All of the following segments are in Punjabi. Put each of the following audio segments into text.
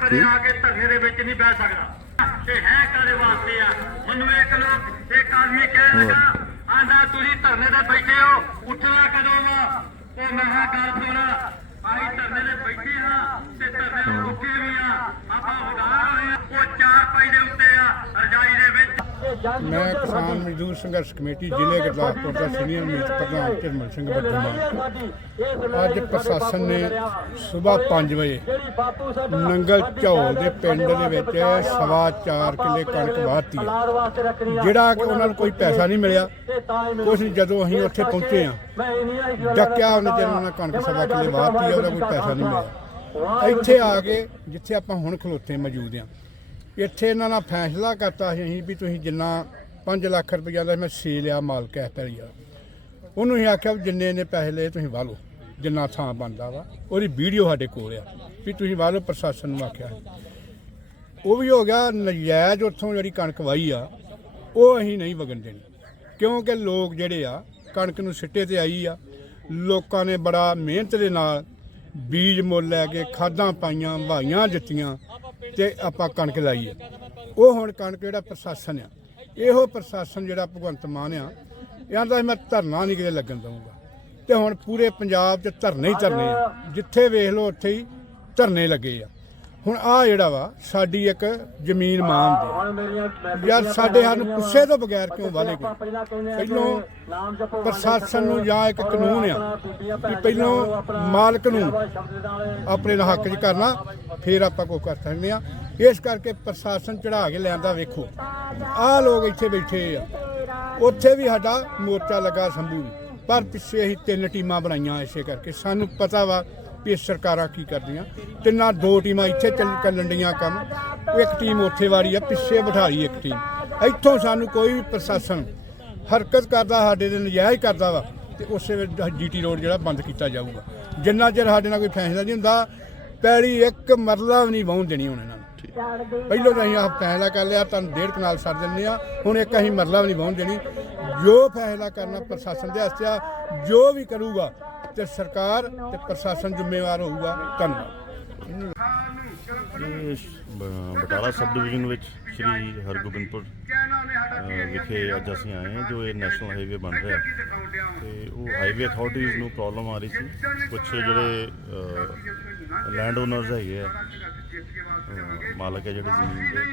ਕਦੇ ਆ ਕੇ ਧਰਨੇ ਦੇ ਵਿੱਚ ਨਹੀਂ ਬਹਿ ਸਕਦਾ। ਤੇ ਹੈ ਕਾਦੇ ਵਾਸਤੇ ਆ। ਮੈਨੂੰ ਇੱਕ ਲੋਕ ਇੱਕ ਆਦਮੀ ਕਹਿ ਲੱਗਾ ਆਂਦਾ ਤੁਸੀਂ ਧਰਨੇ ਤੇ ਬੈਠੇ ਹੋ ਉੱਠਣਾ ਕਦੋਂ ਵਾ ਤੇ ਮੈਂ ਕਿਹਾ ਗੱਲ ਸੁਣ ਧਰਨੇ ਤੇ ਬੈਠੇ ਹਾਂ ਤੇ ਧਰਨੇ ਰੁਕੇ ਵੀ ਆ ਆਪਾਂ ਉਡਾਰ ਹੋਏ ਆ ਉਹ ਚਾਰ ਪਾਈ ਦੇ ਉੱਤੇ ਆ ਰਜਾਈ ਦੇ ਵਿੱਚ ਮੈਂ ਕਿਸਾਨ ਮਜ਼ਦੂਰ ਸੰਘਰਸ਼ ਕਮੇਟੀ ਜ਼ਿਲ੍ਹੇ ਗੁਰਦਾਸਪੁਰ ਦਾ ਸੀਨੀਅਰ ਮੀਤ ਪ੍ਰਧਾਨ ਝਰਮਲ ਸਿੰਘ ਬੱਟੂਮਾਨ ਅੱਜ ਪ੍ਰਸ਼ਾਸਨ ਨੇ ਸਵੇਰ 5 ਵਜੇ ਨੰਗਲ ਝੌਲ ਦੇ ਪਿੰਡ ਦੇ ਵਿੱਚ ਸਵਾ 4 ਕਿੱਲੇ ਕਣਕ ਵਾਹਤੀ ਜਿਹੜਾ ਕਿ ਉਹਨਾਂ ਨੂੰ ਕੋਈ ਪੈਸਾ ਨਹੀਂ ਮਿਲਿਆ। ਨਹੀਂ ਜਦੋਂ ਅਸੀਂ ਉੱਥੇ ਪਹੁੰਚੇ ਆ ਡੱਕਿਆ ਉਹਨੇ ਤੇ ਉਹਨਾਂ ਨੇ ਕਣਕ ਸਵਾ ਕਿੱਲੇ ਵਾਹਤੀ ਉਹਦਾ ਕੋਈ ਪੈਸਾ ਨਹੀਂ ਮਿਲਿਆ। ਇੱਥੇ ਆ ਕੇ ਜਿੱਥੇ ਆਪਾਂ ਹੁਣ ਖਲੋਤੇ ਮੌਜੂਦ ਆ ਇੱਥੇ ਇਹਨਾਂ ਨਾਲ ਫੈਸਲਾ ਕਰਤਾ ਸੀ ਅਸੀਂ ਵੀ ਤੁਸੀਂ ਜਿੰਨਾ 5 ਲੱਖ ਰੁਪਈਆ ਦਾ ਮੈਂ ਸੀ ਲਿਆ ਮਾਲਕ ਹੈ ਪੈਰੀ ਉਹਨੂੰ ਹੀ ਆਖਿਆ ਵੀ ਜਿੰਨੇ ਨੇ ਪੈਸੇ ਲਏ ਤੁਸੀਂ ਵਾਹ ਲਓ, ਜਿੰਨਾ ਥਾਂ ਬਣਦਾ ਵਾ। ਉਹਦੀ ਵੀਡੀਓ ਸਾਡੇ ਕੋਲ ਆ, ਵੀ ਤੁਸੀਂ ਵਾਹ ਲਓ ਪ੍ਰਸ਼ਾਸਨ ਨੂੰ ਆਖਿਆ। ਉਹ ਵੀ ਹੋ ਗਿਆ ਨਜਾਇਜ਼ ਉੱਥੋਂ ਜਿਹੜੀ ਕਣਕ ਵਾਹੀ ਆ, ਉਹ ਅਸੀਂ ਨਹੀਂ ਵਗਣ ਦੇਣੀ। ਕਿਉਂਕਿ ਲੋਕ ਜਿਹੜੇ ਆ, ਕਣਕ ਨੂੰ ਸਿੱਟੇ ਤੇ ਆਈ ਆ। ਲੋਕਾਂ ਨੇ ਬੜਾ ਮਿਹਨਤ ਦੇ ਨਾਲ ਬੀਜ ਮੁੱਲ ਲੈ ਕੇ ਖਾਦਾਂ ਪਾਈਆਂ ਵਾਹੀਆਂ ਦਿੱਤੀਆਂ। ਤੇ ਆਪਾਂ ਕਣਕ ਲਾਈ ਆ ਉਹ ਹੁਣ ਕਣਕ ਜਿਹੜਾ ਪ੍ਰਸ਼ਾਸਨ ਆ, ਇਹੋ ਪ੍ਰਸ਼ਾਸਨ ਜਿਹੜਾ ਭਗਵੰਤ ਮਾਨ ਆ ਇਹ ਆਂਦਾ ਮੈਂ ਧਰਨਾ ਨਹੀਂ ਕਿਤੇ ਲੱਗਣ ਦਊਂਗਾ। ਤੇ ਹੁਣ ਪੂਰੇ ਪੰਜਾਬ 'ਚ ਧਰਨੇ ਹੀ ਧਰਨੇ ਆ। ਜਿੱਥੇ ਵੇਖ ਲਓ ਉੱਥੇ ਹੀ ਧਰਨੇ ਲੱਗੇ ਆ। ਹੁਣ ਆ ਜਿਹੜਾ ਵਾ ਸਾਡੀ ਇੱਕ ਜ਼ਮੀਨ ਮਾਨ ਦੀ। ਯਾਰ ਸਾਡੇ ਸਾਨੂੰ ਪੁੱਛੇ ਤੋਂ ਬਗੈਰ ਕਿਉਂ ਵਾਲੇ ਕੋਈ? ਪਹਿਲੋਂ ਪ੍ਰਸ਼ਾਸਨ ਨੂੰ ਜਾਂ ਇੱਕ ਕਾਨੂੰਨ ਆ ਕਿ ਪਹਿਲੋਂ ਮਾਲਕ ਨੂੰ ਆਪਣੇ ਹੱਕ 'ਚ ਕਰਨਾ ਫਿਰ ਆਪਾਂ ਕੋ ਕਰ ਸਕਦੇ ਆ। ਇਸ ਕਰਕੇ ਪ੍ਰਸ਼ਾਸਨ ਚੜਾ ਕੇ ਲਿਆਂਦਾ ਵੇਖੋ। ਆਹ ਲੋਕ ਇੱਥੇ ਬੈਠੇ ਆ। ਉੱਥੇ ਵੀ ਸਾਡਾ ਮੋਰਚਾ ਲੱਗਾ ਸੰਭੂ ਪਰ ਪਿੱਛੇ ਅਸੀਂ ਤਿੰਨ ਟੀਮਾਂ ਬਣਾਈਆਂ ਇਸੇ ਕਰਕੇ। ਸਾਨੂੰ ਪਤਾ ਵਾ ਵੀ ਸਰਕਾਰਾਂ ਕੀ ਕਰਦੀਆਂ? ਤਿੰਨਾਂ ਦੋ ਟੀਮਾਂ ਇੱਥੇ ਚੱਲ ਚੱਲਣ ਡੀਆਂ ਕੰਮ। ਇੱਕ ਟੀਮ ਉੱਥੇ ਵਾਰੀ ਆ ਪਿੱਛੇ ਬਿਠਾ ਲਈ ਇੱਕ ਟੀਮ। ਇੱਥੋਂ ਸਾਨੂੰ ਕੋਈ ਵੀ ਪ੍ਰਸ਼ਾਸਨ ਹਰਕਤ ਕਰਦਾ ਸਾਡੇ ਦੇ ਨਜਾਇਜ਼ ਕਰਦਾ ਵਾ ਤੇ ਉਸੇ ਵੇਲੇ ਜੀਟੀ ਰੋਡ ਜਿਹੜਾ ਬੰਦ ਕੀਤਾ ਜਾਊਗਾ। ਜਿੰਨਾ ਚਿਰ ਸਾਡੇ ਨਾਲ ਕੋਈ ਫੈਸਲਾ ਨਹੀਂ ਹੁੰਦਾ ਪੈੜੀ ਇੱਕ ਮਰਲਾ ਵੀ ਨਹੀਂ ਵਾਹੁਣ ਦੇਣੀ ਹੁਣ ਇਹਨਾਂ ਨੂੰ। ਪਹਿਲਾਂ ਤਾਂ ਅਸੀਂ ਆਹ ਫੈਸਲਾ ਕਰ ਲਿਆ ਤੁਹਾਨੂੰ ਡੇਢ ਕਨਾਲ ਛੱਡ ਦਿੰਦੇ ਆ ਹੁਣ ਇੱਕ ਅਸੀਂ ਮਰਲਾ ਵੀ ਨਹੀਂ ਵਾਹੁਣ ਦੇਣੀ। ਜੋ ਫੈਸਲਾ ਕਰਨਾ ਪ੍ਰਸ਼ਾਸਨ ਦੇ ਹੱਥ ਆ ਜੋ ਵੀ ਕਰੂਗਾ ਤੇ ਸਰਕਾਰ ਤੇ ਪ੍ਰਸ਼ਾਸਨ ਜ਼ਿੰਮੇਵਾਰ ਹੋਊਗਾ। ਧੰਨਵਾਦ। ਇਹ ਬਟਾਲਾ ਸਬ ਡਿਵੀਜ਼ਨ ਵਿੱਚ ਸ਼੍ਰੀ ਹਰਗੋਬਿੰਦਪੁਰ ਵਿਖੇ ਅੱਜ ਅਸੀਂ ਆਏ ਹਾਂ, ਜੋ ਇਹ ਨੈਸ਼ਨਲ ਹਾਈਵੇ ਬਣ ਰਿਹਾ ਤੇ ਉਹ ਹਾਈਵੇ ਅਥਾਰਟੀਜ਼ ਨੂੰ ਪ੍ਰੋਬਲਮ ਆ ਰਹੀ ਸੀ। ਕੁਝ ਜਿਹੜੇ ਲੈਂਡ ਓਨਰਸ ਹੈਗੇ ਆ ਮਾਲਕ ਹੈ ਜਿਹੜੇ ਜ਼ਮੀਨ ਦੇ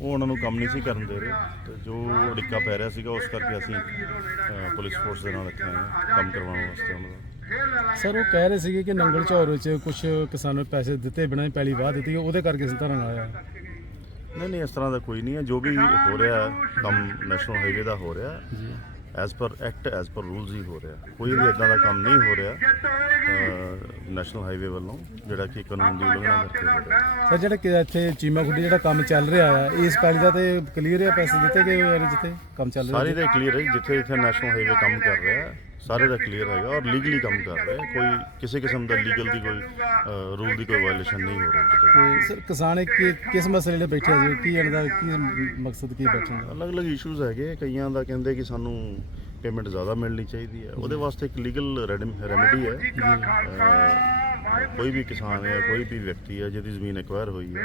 ਉਹ ਉਹਨਾਂ ਨੂੰ ਕੰਮ ਨਹੀਂ ਸੀ ਕਰਨ ਦੇ ਰਹੇ। ਤੇ ਜੋ ਅੜਿੱਕਾ ਪੈ ਰਿਹਾ ਸੀਗਾ ਉਸ ਕਰਕੇ ਅਸੀਂ ਅ, ਪੁਲਿਸ ਫੋਰਸ ਦੇ ਨਾਲ ਇੱਥੇ ਆਏ ਹਾਂ ਕੰਮ ਕਰਵਾਉਣ ਵਾਸਤੇ ਉਹਨਾਂ ਦਾ। ਸਰ ਉਹ ਕਹਿ ਰਹੇ ਸੀਗੇ ਕਿ ਨੰਗਲ ਝੌਰ ਵਿੱਚ ਕੁਝ ਕਿਸਾਨਾਂ ਨੂੰ ਪੈਸੇ ਦਿੱਤੇ ਬਿਨਾਂ ਹੀ ਪਹਿਲੀ ਵਾਹ ਦਿੱਤੀ ਉਹਦੇ ਕਰਕੇ ਅਸੀਂ ਧਰਨ ਆਇਆ ਨਹੀਂ ਨਹੀਂ ਇਸ ਤਰ੍ਹਾਂ ਦਾ ਕੋਈ ਨਹੀਂ ਹੈ। ਜੋ ਵੀ ਹੋ ਰਿਹਾ ਕੰਮ ਨੈਸ਼ਨਲ ਹਾਈਵੇ ਦਾ ਹੋ ਰਿਹਾ as per act as per rules ਹੀ ਹੋ ਰਿਹਾ। ਕੋਈ ਵੀ ਇਦਾਂ ਦਾ ਕੰਮ ਨਹੀਂ ਹੋ ਰਿਹਾ ਨੈਸ਼ਨਲ ਹਾਈਵੇ ਵੱਲੋਂ ਜਿਹੜਾ ਕਿ ਕਾਨੂੰਨ ਦੀ ਉਲੰਘਣਾ ਕਰਕੇ ਹੋ ਰਿਹਾ ਸਰ ਜਿਹੜਾ ਕਿ ਇੱਥੇ ਚੀਮਾ ਖੁੱਡੀ ਜਿਹੜਾ ਕੰਮ ਚੱਲ ਰਿਹਾ ਆ ਇਸ ਪਹਿਲੀ ਦਾ ਤੇ ਕਲੀਅਰ ਹੈ ਪੈਸੇ ਦਿੱਤੇ ਗਏ ਹੋਏ ਨੇ ਜਿੱਥੇ ਕੰਮ ਚੱਲ ਰਿਹਾ? ਸਾਰੇ ਦਾ ਕਲੀਅਰ ਹੈ ਜਿੱਥੇ ਜਿੱਥੇ ਨੈਸ਼ਨਲ ਹਾਈਵੇ ਕੰਮ ਕਰ ਰਿਹਾ। ਸਾਰੇ ਦਾ ਕਲੀਅਰ ਹੈਗਾ ਔਰ ਲੀਗਲੀ ਕੰਮ ਕਰ ਰਿਹਾ ਹੈ ਕੋਈ ਕਿਸੇ ਕਿਸਮ ਦਾ ਲੀਗਲ ਦੀ ਕੋਈ ਰੂਲ ਦੀ ਕੋਈ ਵਾਇਲੇਸ਼ਨ ਨਹੀਂ ਹੋ ਰਹੀ ਕਿਤੇ। ਤੇ ਸਰ ਕਿਸਾਨ ਇੱਕ ਕਿਸ ਮਸਲੇ ਲਈ ਬੈਠੇ ਜੀ? ਕੀ ਇਹਨਾਂ ਦਾ ਕੀ ਮਕਸਦ ਕੀ ਬੈਠਣ ਦਾ? ਅਲੱਗ-ਅਲੱਗ ਇਸ਼ੂਜ਼ ਹੈਗੇ ਕਈਆਂ ਦਾ ਕਹਿੰਦੇ ਕਿ ਸਾਨੂੰ ਪੇਮੈਂਟ ਜ਼ਿਆਦਾ ਮਿਲਣੀ ਚਾਹੀਦੀ ਹੈ। ਉਹਦੇ ਵਾਸਤੇ ਇੱਕ ਲੀਗਲ ਰੈਮੇਡੀ ਹੈ। ਕੋਈ ਵੀ ਕਿਸਾਨ ਹੈ ਕੋਈ ਵੀ ਵਿਅਕਤੀ ਹੈ ਜਿਹਦੀ ਜ਼ਮੀਨ ਐਕਵਾਇਰ ਹੋਈ ਹੈ।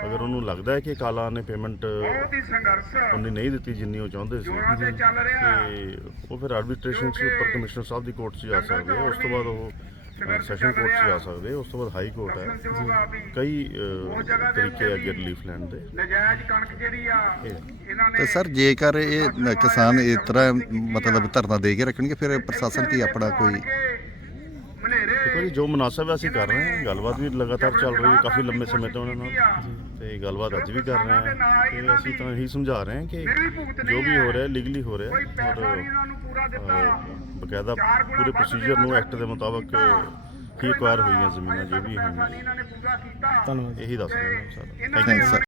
ਅਗਰ ਉਹਨੂੰ ਲੱਗਦਾ ਹੈ ਕਿ ਕਾਲਾ ਨੇ ਪੇਮੈਂਟ ਉਹਨੇ ਨਹੀਂ ਦਿੱਤੀ ਜਿੰਨੀ ਉਹ ਚਾਹੁੰਦੇ ਸੀ ਤੇ ਉਹ ਫਿਰ ਆਰਬਿਟ੍ਰੇਸ਼ਨ 'ਚ ਉੱਪਰ ਕਮਿਸ਼ਨਰ ਸਾਹਿਬ ਦੀ ਕੋਰਟ 'ਚ ਜਾ ਸਕਦੇ ਉਸ ਤੋਂ ਬਾਅਦ ਉਹ ਸੈਸ਼ਨ ਕੋਰਟ 'ਚ ਜਾ ਸਕਦੇ ਉਸ ਤੋਂ ਬਾਅਦ ਹਾਈ ਕੋਰਟ ਹੈ। ਕਈ ਤਰੀਕੇ ਅੱਗੇ ਰਿਲੀਫ ਲੈਣ ਦੇ। ਨਜਾਇਜ਼ ਕਣਕ ਜਿਹੜੀ ਆ ਇਹ। ਇਹਨਾਂ ਤੇ ਸਰ ਜੇਕਰ ਇਹ ਨ- ਕਿਸਾਨ ਇਸ ਤਰ੍ਹਾਂ ਮਤਲਬ ਧਰਨਾ ਦੇ ਕੇ ਰੱਖਣਗੇ ਫਿਰ ਪ੍ਰਸ਼ਾਸਨ ਕੀ ਆਪਣਾ ਕੋਈ ਦੇਖੋ ਜੀ ਜੋ ਮੁਨਾਸਬ ਹੈ ਅਸੀਂ ਕਰ ਰਹੇ ਹਾਂ। ਗੱਲਬਾਤ ਵੀ ਲਗਾਤਾਰ ਚੱਲ ਰਹੀ ਹੈ ਕਾਫੀ ਲੰਬੇ ਸਮੇਂ ਤੋਂ ਉਹਨਾਂ ਨਾਲ। ਤੇ ਗੱਲਬਾਤ ਅੱਜ ਵੀ ਕਰ ਰਹੇ ਹਾਂ। ਤੇ ਅਸੀਂ ਤਾਂ ਇਹੀ ਸਮਝਾ ਰਹੇ ਹਾਂ ਕਿ ਜੋ ਵੀ ਹੋ ਰਿਹਾ ਲੀਗਲੀ ਹੋ ਰਿਹਾ ਔਰ ਬਕਾਇਦਾ ਪੂਰੇ ਪ੍ਰੋਸੀਜਰ ਨੂੰ ਐਕਟ ਦੇ ਮੁਤਾਬਕ ਹੀ ਐਕਵਾਇਰ ਹੋਈਆਂ ਜ਼ਮੀਨਾਂ ਜੋ ਵੀ ਹੋਈਆਂ। ਧੰਨਵਾਦ ਇਹੀ ਦੱਸ ਰਹੇ ਹਾਂ ਸਰ। Thanks sir